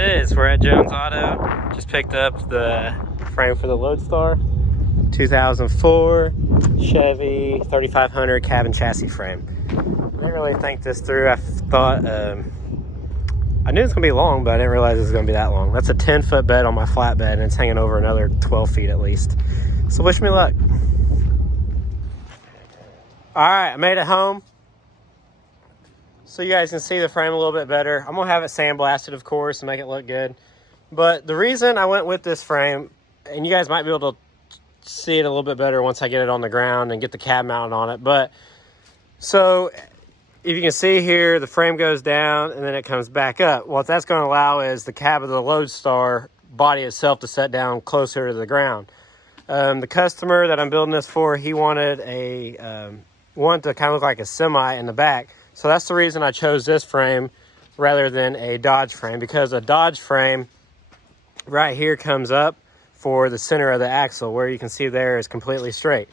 it is. We're at Jones Auto. Just picked up the frame for the Loadstar. 2004 Chevy 3500 cabin chassis frame. I didn't really think this through. I thought, I knew it was going to be long, but I didn't realize it was going to be that long. That's a 10-foot bed on my flatbed, and it's hanging over another 12 feet at least. So wish me luck. All right, I made it home. So you guys can see the frame a little bit better. I'm gonna have it sandblasted, of course, to make it look good. But the reason I went with this frame, and you guys might be able to see it a little bit better once I get it on the ground and get the cab mounted on it. But so if you can see here, the frame goes down and then it comes back up. What that's going to allow is the cab of the Loadstar body itself to set down closer to the ground. The customer that I'm building this for, he wanted one to kind of look like a semi in the back. So that's the reason I chose this frame rather than a Dodge frame, because a Dodge frame right here comes up for the center of the axle, where you can see there is completely straight.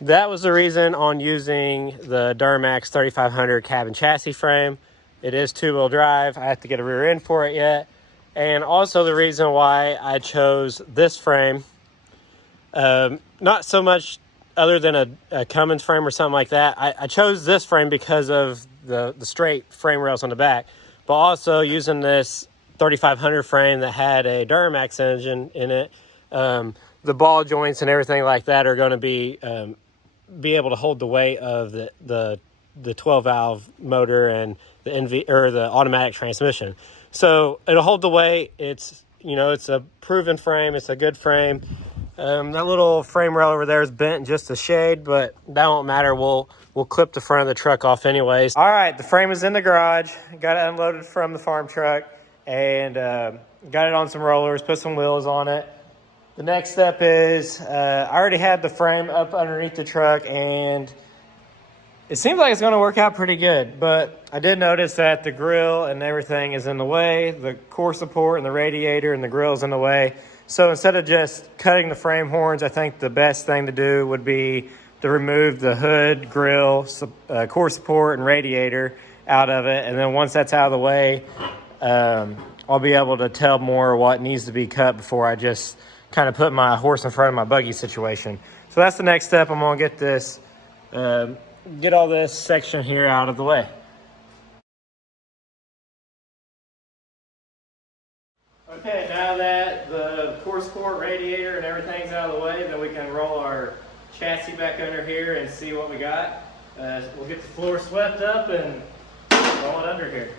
That was the reason on using the Duramax 3500 cabin chassis frame. It is two-wheel drive. I have to get a rear end for it yet. And also the reason why I chose this frame, not so much other than a Cummins frame or something like that. I chose this frame because of the straight frame rails on the back, but also using this 3500 frame that had a Duramax engine in it, the ball joints and everything like that are going to be able to hold the weight of the 12-valve motor and the automatic transmission. So it'll hold the weight. It's a proven frame. It's a good frame. That little frame rail over there is bent just a shade, but that won't matter. We'll clip the front of the truck off anyways. All right, the frame is in the garage. Got it unloaded from the farm truck and got it on some rollers, put some wheels on it. The next step is I already had the frame up underneath the truck, and it seems like it's going to work out pretty good, but I did notice that the grill and everything is in the way. The core support and the radiator and the grill is in the way. So instead of just cutting the frame horns, I think the best thing to do would be to remove the hood, grill, core support, and radiator out of it. And then once that's out of the way, I'll be able to tell more what needs to be cut before I just kind of put my horse in front of my buggy situation. So that's the next step. I'm going to get this, get all this section here out of the way. Okay, now that the core support, radiator, and everything's out of the way, then we can roll our chassis back under here and see what we got. We'll get the floor swept up and roll it under here.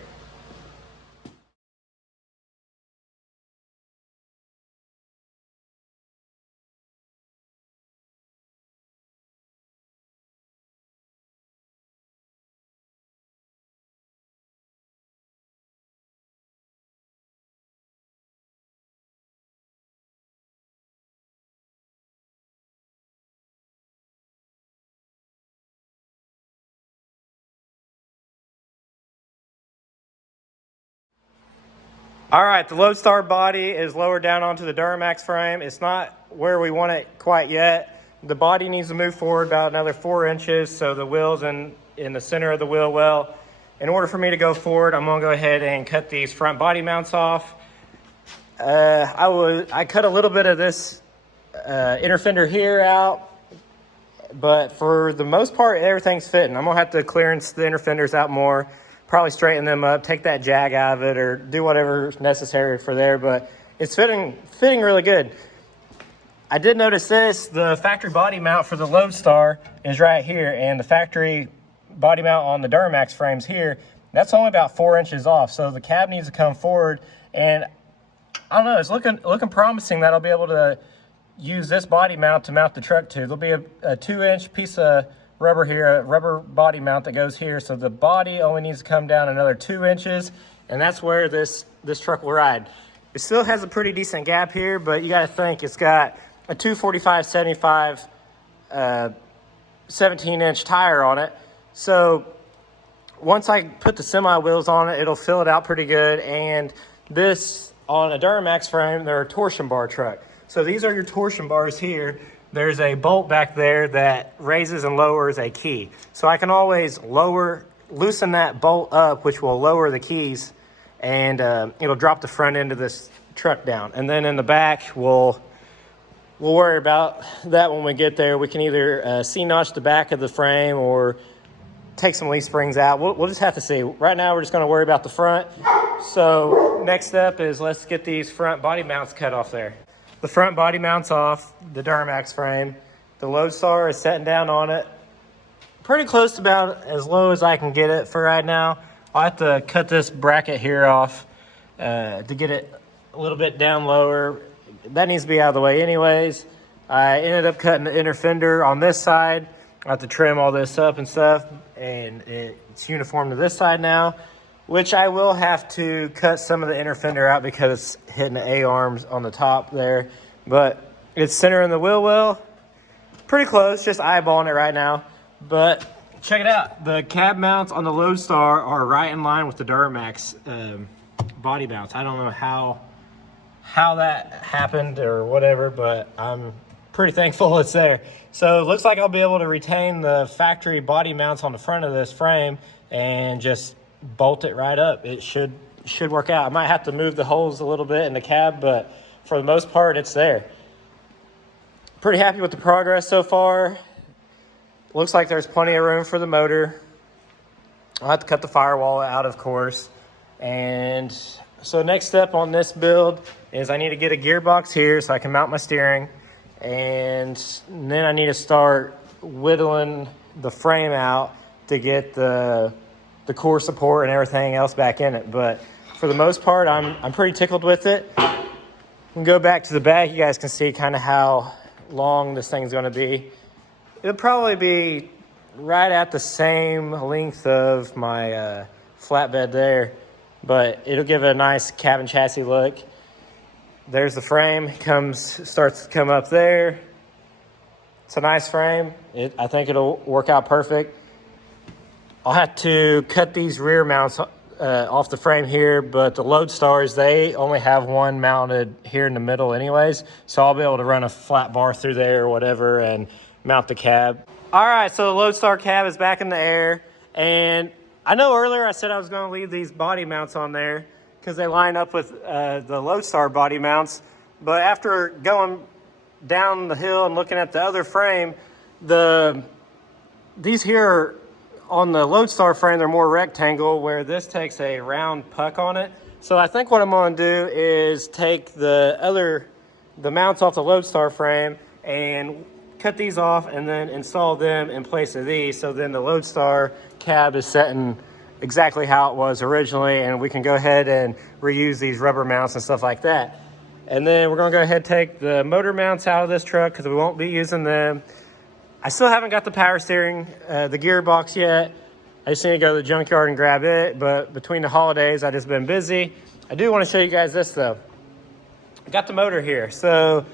All right, the Loadstar body is lowered down onto the Duramax frame. It's not where we want it quite yet. The body needs to move forward about another 4 inches, so the wheel's in the center of the wheel well. In order for me to go forward, I'm gonna go ahead and cut these front body mounts off. I cut a little bit of this inner fender here out, but for the most part, everything's fitting. I'm gonna have to clearance the inner fenders out more, probably straighten them up, take that jag out of it, or do whatever's necessary for there, but it's fitting really good. I did notice this, the factory body mount for the Loadstar is right here, and the factory body mount on the Duramax frames here, that's only about 4 inches off, so the cab needs to come forward, and I don't know, it's looking promising that I'll be able to use this body mount to mount the truck to. There'll be a 2-inch piece of rubber here, a rubber body mount that goes here, so the body only needs to come down another 2 inches, and that's where this truck will ride. It still has a pretty decent gap here, but you got to think it's got a 245/75 17-inch tire on it, so once I put the semi wheels on it, it'll fill it out pretty good. And this, on a Duramax frame, they're a torsion bar truck, so these are your torsion bars here. There's a bolt back there that raises and lowers a key. So I can always loosen that bolt up, which will lower the keys and it'll drop the front end of this truck down. And then in the back, we'll worry about that when we get there. We can either C-notch the back of the frame or take some leaf springs out. We'll just have to see. Right now, we're just going to worry about the front. So next step is let's get these front body mounts cut off there. The front body mounts off the Duramax frame. The loadstar is setting down on it. Pretty close to about as low as I can get it for right now. I'll have to cut this bracket here off to get it a little bit down lower. That needs to be out of the way anyways. I ended up cutting the inner fender on this side. I have to trim all this up and stuff, and it's uniform to this side now, which I will have to cut some of the inner fender out because it's hitting the A-arms on the top there. But it's centering the wheel well. Pretty close, just eyeballing it right now. But check it out. The cab mounts on the loadstar are right in line with the Duramax body mounts. I don't know how that happened or whatever, but I'm pretty thankful it's there. So it looks like I'll be able to retain the factory body mounts on the front of this frame and just bolt it right up. It should work out. I might have to move the holes a little bit in the cab, but for the most part, it's there. Pretty happy with the progress so far. Looks like there's plenty of room for the motor. I'll have to cut the firewall out, of course. And so next step on this build is I need to get a gearbox here so I can mount my steering. And then I need to start whittling the frame out to get the core support and everything else back in it. But for the most part, I'm pretty tickled with it. We can go back to the back. You guys can see kind of how long this thing's going to be. It'll probably be right at the same length of my flatbed there, but it'll give it a nice cabin chassis look. There's the frame, starts to come up there. It's a nice frame. I think it'll work out perfect. I'll have to cut these rear mounts off the frame here, but the loadstars, they only have one mounted here in the middle anyways, so I'll be able to run a flat bar through there or whatever and mount the cab. All right, so the loadstar cab is back in the air, and I know earlier I said I was going to leave these body mounts on there because they line up with the loadstar body mounts, but after going down the hill and looking at the other frame, these here on the loadstar frame, they're more rectangle, where this takes a round puck on it. So I think what I'm going to do is take the mounts off the loadstar frame and cut these off and then install them in place of these, so then the loadstar cab is setting exactly how it was originally, and we can go ahead and reuse these rubber mounts and stuff like that. And then we're going to go ahead and take the motor mounts out of this truck because we won't be using them. I still haven't got the power steering, the gearbox yet. I just need to go to the junkyard and grab it, but between the holidays, I've just been busy. I do want to show you guys this though. I got the motor here. So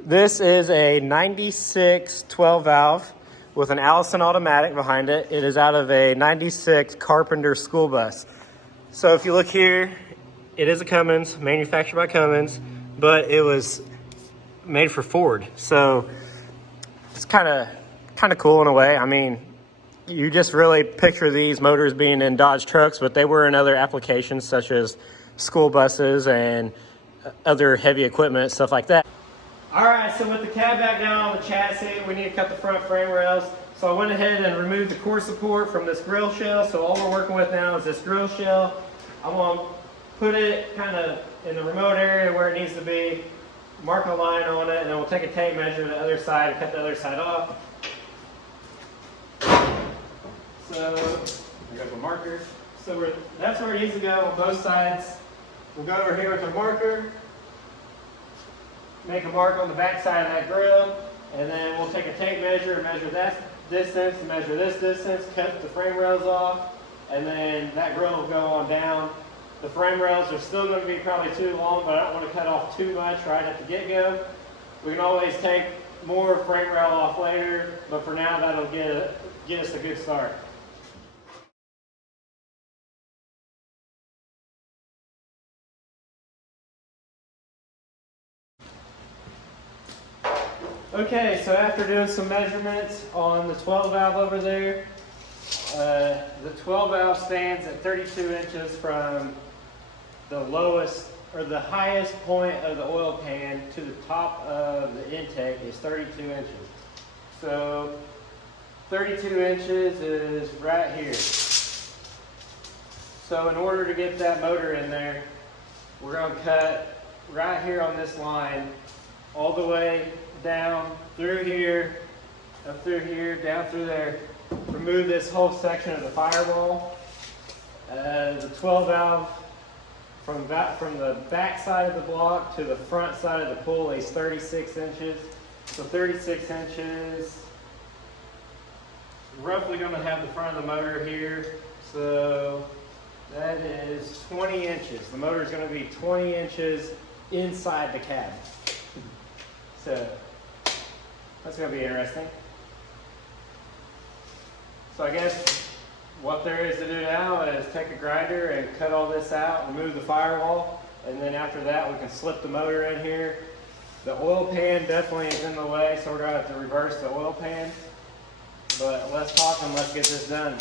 this is a 96 12 valve with an Allison automatic behind it. It is out of a 96 Carpenter school bus. So if you look here, it is a Cummins, manufactured by Cummins, but it was made for Ford. So it's kind of cool in a way. I mean, you just really picture these motors being in Dodge trucks, but they were in other applications such as school buses and other heavy equipment, stuff like that. All right, so with the cab back down on the chassis, we need to cut the front frame rails. So I went ahead and removed the core support from this grill shell. So all we're working with now is this grill shell. I'm going to put it kind of in the remote area where it needs to be, mark a line on it, and then we'll take a tape measure to the other side and cut the other side off. So we got the marker. So that's where it needs to go on both sides. We'll go over here with our marker, make a mark on the back side of that grill, and then we'll take a tape measure and measure that distance, and measure this distance, cut the frame rails off, and then that grill will go on down. The frame rails are still going to be probably too long, but I don't want to cut off too much right at the get-go. We can always take more frame rail off later, but for now that'll get us a good start. Okay, so after doing some measurements on the 12 valve over there, the 12 valve stands at 32 inches from the lowest or the highest point of the oil pan to the top of the intake is 32 inches. So 32 inches is right here. So in order to get that motor in there, we're going to cut right here on this line all the way down through here, up through here, down through there. Remove this whole section of the firewall. The 12 valve from the back side of the block to the front side of the pulley is 36 inches. So 36 inches, roughly going to have the front of the motor here. So that is 20 inches. The motor is going to be 20 inches inside the cab. So that's going to be interesting. So I guess what there is to do now is take a grinder and cut all this out, remove the firewall, and then after that we can slip the motor in here. The oil pan definitely is in the way, so we're going to have to reverse the oil pan. But let's talk and let's get this done.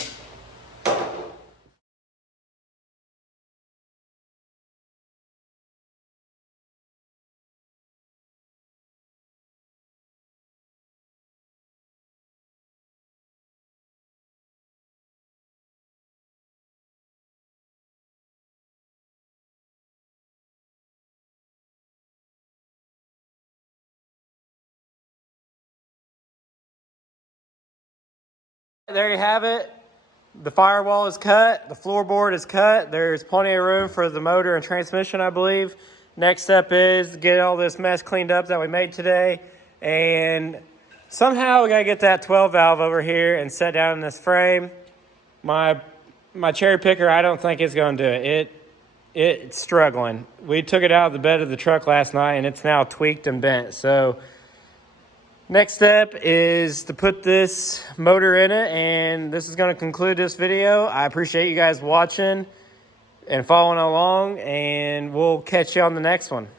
There you have it. The firewall is cut, the floorboard is cut. There's plenty of room for the motor and transmission, I believe. Next step is get all this mess cleaned up that we made today. And somehow we gotta get that 12 valve over here and set down in this frame. My cherry picker, I don't think it's gonna do it. It's struggling. We took it out of the bed of the truck last night and it's now tweaked and bent. So next step is to put this motor in it, and this is going to conclude this video. I appreciate you guys watching and following along, and we'll catch you on the next one.